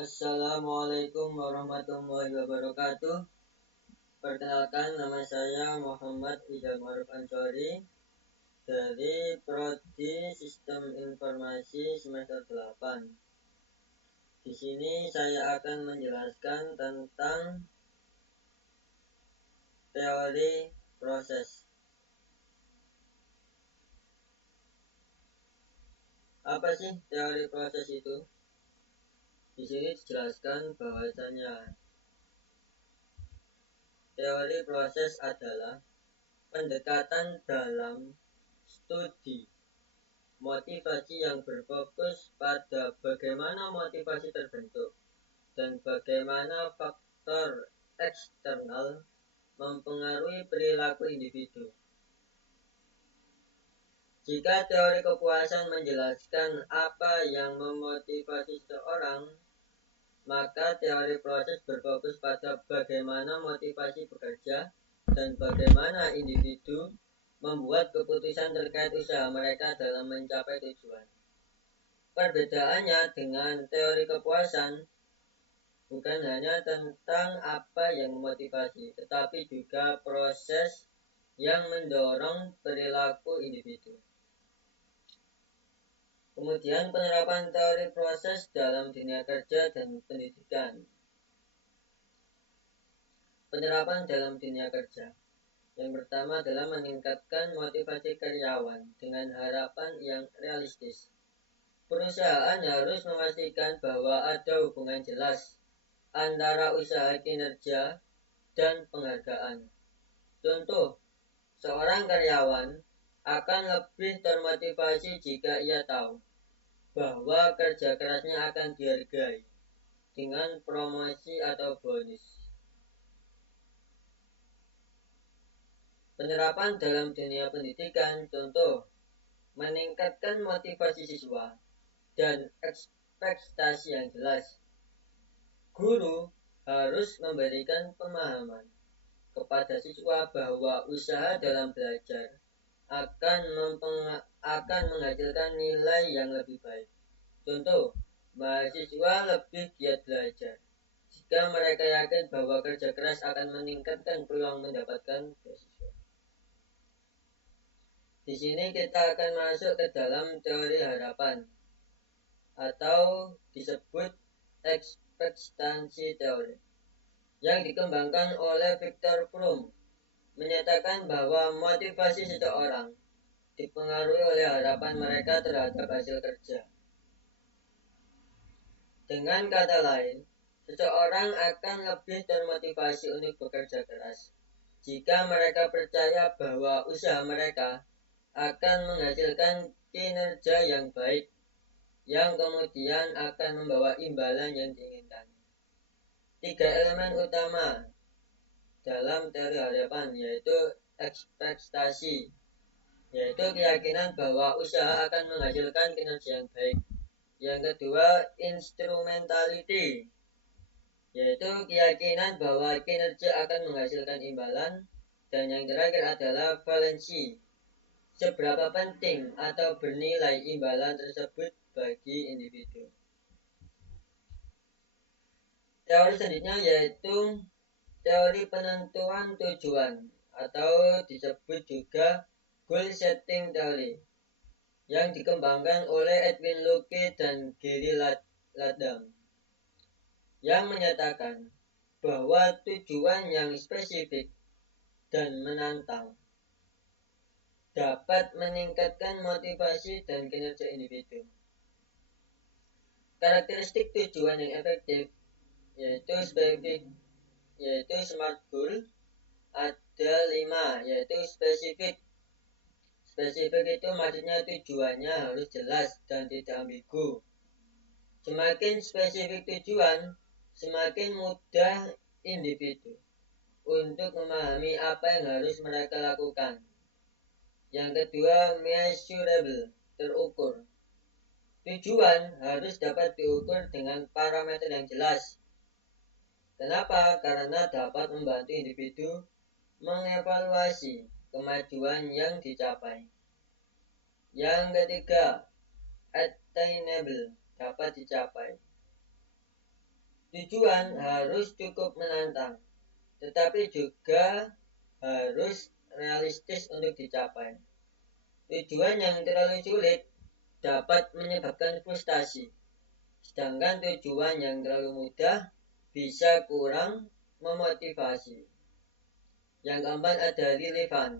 Assalamualaikum warahmatullahi wabarakatuh. Perkenalkan, nama saya Muhammad Ijal Maruf Ansori dari Prodi Sistem Informasi semester 8. Di sini saya akan menjelaskan tentang teori proses. Apa sih teori proses itu? Di sini dijelaskan bahwasanya teori proses adalah pendekatan dalam studi motivasi yang berfokus pada bagaimana motivasi terbentuk dan bagaimana faktor eksternal mempengaruhi perilaku individu. Jika teori kepuasan menjelaskan apa yang memotivasi seseorang, maka teori proses berfokus pada bagaimana motivasi bekerja dan bagaimana individu membuat keputusan terkait usaha mereka dalam mencapai tujuan. Perbedaannya dengan teori kepuasan bukan hanya tentang apa yang memotivasi, tetapi juga proses yang mendorong perilaku individu. Kemudian penerapan teori proses dalam dunia kerja dan pendidikan. Penerapan dalam dunia kerja. Yang pertama adalah meningkatkan motivasi karyawan dengan harapan yang realistis. Perusahaan harus memastikan bahwa ada hubungan jelas antara usaha kinerja dan penghargaan. Contoh, seorang karyawan akan lebih termotivasi jika ia tahu bahwa kerja kerasnya akan dihargai dengan promosi atau bonus. Penerapan dalam dunia pendidikan, contoh, meningkatkan motivasi siswa dan ekspektasi yang jelas. Guru harus memberikan pemahaman kepada siswa bahwa usaha dalam belajar akan menghasilkan nilai yang lebih baik. Contoh, mahasiswa lebih giat belajar jika mereka yakin bahwa kerja keras akan meningkatkan peluang mendapatkan beasiswa. Di sini kita akan masuk ke dalam teori harapan atau disebut ekspektasi teori yang dikembangkan oleh Viktor Fromm, menyatakan bahwa motivasi seseorang dipengaruhi oleh harapan mereka terhadap hasil kerja. Dengan kata lain, seseorang akan lebih termotivasi untuk bekerja keras jika mereka percaya bahwa usaha mereka akan menghasilkan kinerja yang baik yang kemudian akan membawa imbalan yang diinginkan. 3 elemen utama dalam teori harapan yaitu ekspektasi, yaitu keyakinan bahwa usaha akan menghasilkan kinerja yang baik. Yang kedua, instrumentality, yaitu keyakinan bahwa kinerja akan menghasilkan imbalan. Dan yang terakhir adalah valensi, seberapa penting atau bernilai imbalan tersebut bagi individu. Teori selanjutnya yaitu teori penentuan tujuan atau disebut juga goal setting theory yang dikembangkan oleh Edwin Luke dan Gary Latham, yang menyatakan bahwa tujuan yang spesifik dan menantang dapat meningkatkan motivasi dan kinerja individu. Karakteristik tujuan yang efektif yaitu spesifik, yaitu SMART goal, ada 5, yaitu spesifik. Spesifik itu maksudnya tujuannya harus jelas dan tidak ambigu. Semakin spesifik tujuan, semakin mudah individu untuk memahami apa yang harus mereka lakukan. Yang kedua, measurable, terukur. Tujuan harus dapat diukur dengan parameter yang jelas. Kenapa? Karena dapat membantu individu mengevaluasi kemajuan yang dicapai. Yang ketiga, attainable, dapat dicapai. Tujuan harus cukup menantang, tetapi juga harus realistis untuk dicapai. Tujuan yang terlalu sulit dapat menyebabkan frustasi, sedangkan tujuan yang terlalu mudah bisa kurang memotivasi. Yang keempat ada relevan.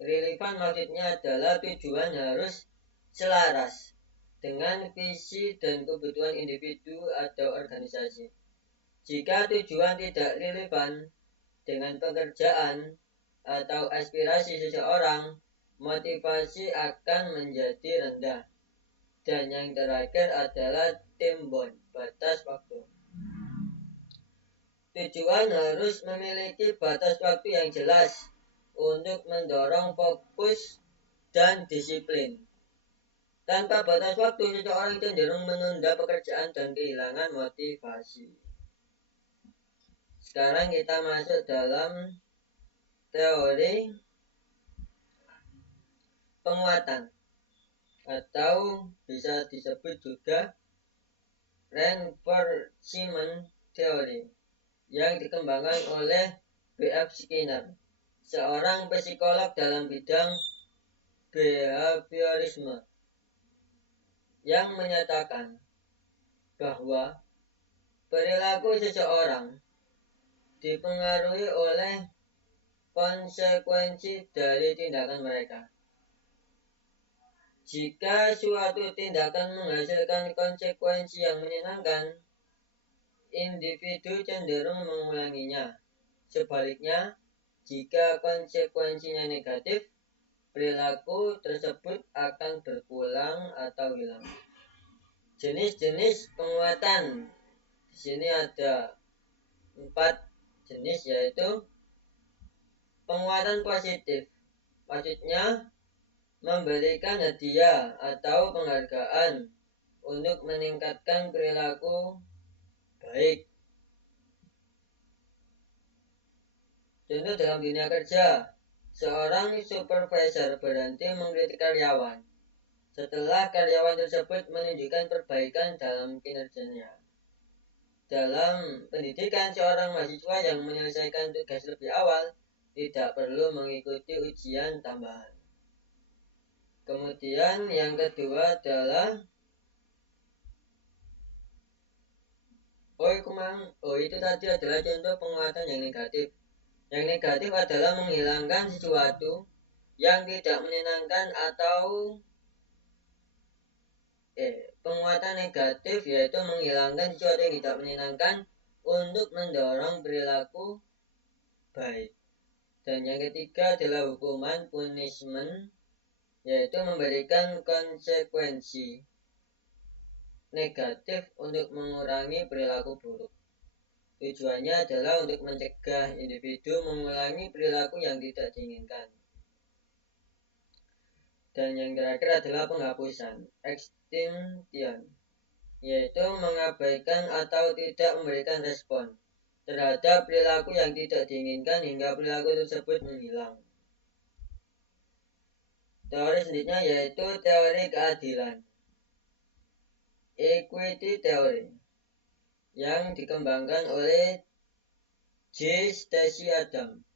Relevan maksudnya adalah tujuan harus selaras dengan visi dan kebutuhan individu atau organisasi. Jika tujuan tidak relevan dengan pekerjaan atau aspirasi seseorang, motivasi akan menjadi rendah. Dan yang terakhir adalah time bound, batas waktu. Tujuan harus memiliki batas waktu yang jelas untuk mendorong fokus dan disiplin. Tanpa batas waktu, seseorang cenderung menunda pekerjaan dan kehilangan motivasi. Sekarang kita masuk dalam teori penguatan atau bisa disebut juga reinforcement theory yang dikembangkan oleh B.F. Skinner, seorang psikolog dalam bidang behaviorisme, yang menyatakan bahwa perilaku seseorang dipengaruhi oleh konsekuensi dari tindakan mereka. Jika suatu tindakan menghasilkan konsekuensi yang menyenangkan, individu cenderung mengulanginya. Sebaliknya, jika konsekuensinya negatif, perilaku tersebut akan berpulang atau hilang. Jenis-jenis penguatan. Di sini ada 4 jenis, yaitu penguatan positif. Maksudnya memberikan hadiah atau penghargaan untuk meningkatkan perilaku baik. Contoh dalam dunia kerja, seorang supervisor berhenti mengkritik karyawan setelah karyawan tersebut menunjukkan perbaikan dalam kinerjanya. Dalam pendidikan, seorang mahasiswa yang menyelesaikan tugas lebih awal tidak perlu mengikuti ujian tambahan. Kemudian yang kedua adalah itu tadi adalah contoh penguatan yang negatif. Yang negatif adalah menghilangkan sesuatu yang tidak menyenangkan atau penguatan negatif yaitu menghilangkan sesuatu yang tidak menyenangkan untuk mendorong perilaku baik. Dan yang ketiga adalah hukuman punishment, yaitu memberikan konsekuensi negatif untuk mengurangi perilaku buruk. Tujuannya adalah untuk mencegah individu mengulangi perilaku yang tidak diinginkan. Dan yang terakhir adalah penghapusan, extinction, yaitu mengabaikan atau tidak memberikan respon terhadap perilaku yang tidak diinginkan hingga perilaku tersebut menghilang. Teori selanjutnya yaitu teori keadilan, equity theory, yang dikembangkan oleh J. Stacy Adam,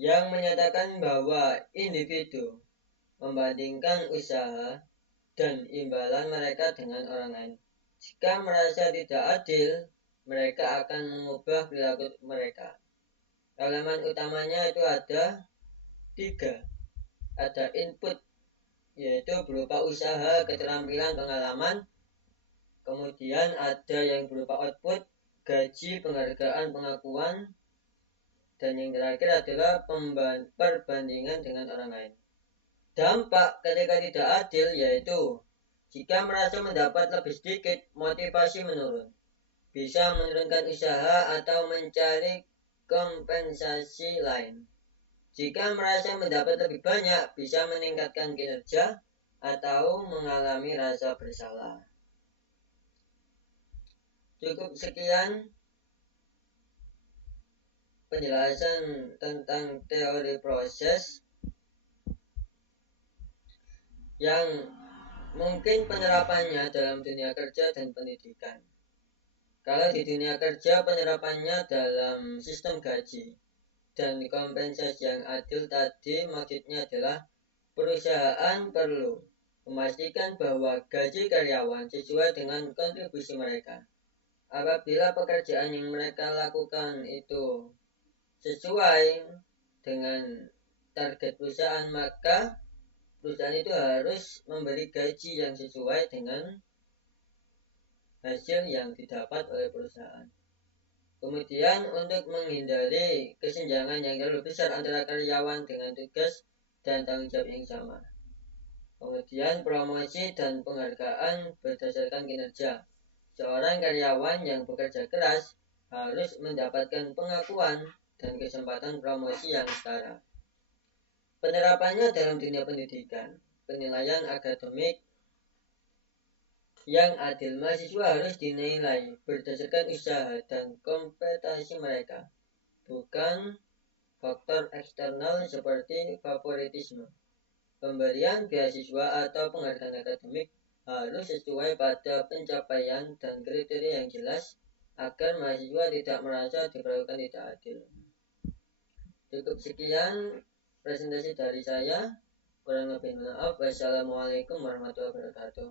yang menyatakan bahwa individu membandingkan usaha dan imbalan mereka dengan orang lain. Jika merasa tidak adil, mereka akan mengubah perilaku mereka. Elemen utamanya itu ada 3. Ada input, yaitu berupa usaha, keterampilan, pengalaman. Kemudian ada yang berupa output, gaji, penghargaan, pengakuan. Dan yang terakhir adalah perbandingan dengan orang lain. Dampak ketika tidak adil yaitu jika merasa mendapat lebih sedikit, motivasi menurun. Bisa menurunkan usaha atau mencari kompensasi lain. Jika merasa mendapat lebih banyak, bisa meningkatkan kinerja atau mengalami rasa bersalah. Cukup sekian penjelasan tentang teori proses yang mungkin penerapannya dalam dunia kerja dan pendidikan. Kalau di dunia kerja penerapannya dalam sistem gaji dan kompensasi yang adil tadi maksudnya adalah perusahaan perlu memastikan bahwa gaji karyawan sesuai dengan kontribusi mereka. Apabila pekerjaan yang mereka lakukan itu sesuai dengan target perusahaan, maka perusahaan itu harus memberi gaji yang sesuai dengan hasil yang didapat oleh perusahaan. Kemudian untuk menghindari kesenjangan yang terlalu besar antara karyawan dengan tugas dan tanggung jawab yang sama. Kemudian promosi dan penghargaan berdasarkan kinerja. Seorang karyawan yang bekerja keras harus mendapatkan pengakuan dan kesempatan promosi yang setara. Penerapannya dalam dunia pendidikan, penilaian akademik yang adil. Mahasiswa harus dinilai berdasarkan usaha dan kompetensi mereka, bukan faktor eksternal seperti favoritisme. Pemberian beasiswa atau penghargaan akademik harus sesuai pada pencapaian dan kriteria yang jelas agar mahasiswa tidak merasa diperlakukan tidak adil. Cukup sekian presentasi dari saya. Kurang lebih maaf. Wassalamualaikum warahmatullahi wabarakatuh.